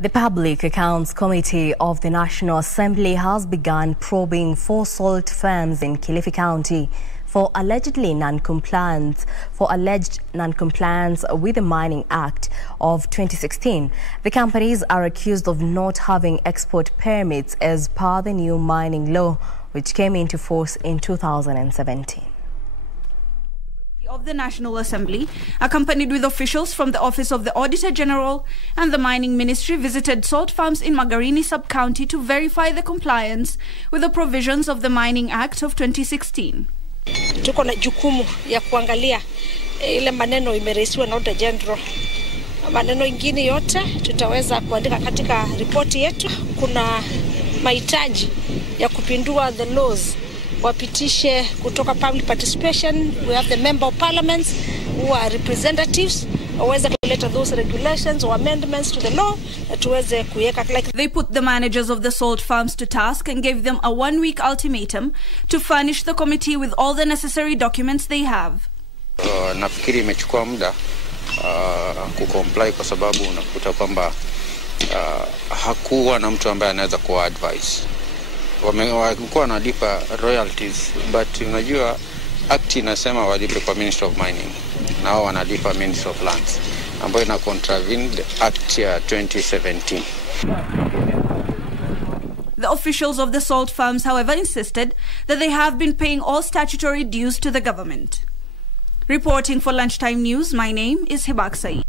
The Public Accounts Committee of the National Assembly has begun probing 4 salt firms in Kilifi County for alleged non-compliance with the Mining Act of 2016. The companies are accused of not having export permits as per the new mining law, which came into force in 2017. Of the National Assembly, accompanied with officials from the Office of the Auditor General and the Mining Ministry, visited salt farms in Magarini Sub-County to verify the compliance with the provisions of the Mining Act of 2016. Tuko na jukumu ya kuangalia ile maneno imeresiwa na Auditor General. Maneno ingine yote tutaweza kuandika katika ripoti yetu. Kuna mahitaji ya kupindua the laws, wapitishe kutoka public participation. We have the member of parliaments who are representatives, waweze kuleta those regulations or amendments to the law na tuweze kuweka. They put the managers of the salt farms to task and gave them a 1-week ultimatum to furnish the committee with all the necessary documents they have. Nafikiri imechukua muda kucomply kwa sababu unakuta kwamba hakuwa na mtu ambaye anaweza kuwa advise. Wamekuwa wanalipa royalties, but unajua act inasema walipe kwa Ministry of Mining, nao wanalipa Ministry of Lands, ambayo ina contravene the act ya 2017. The officials of the salt farms, however, insisted that they have been paying all statutory dues to the government. Reporting for Lunchtime News, my name is Hibak Saeed.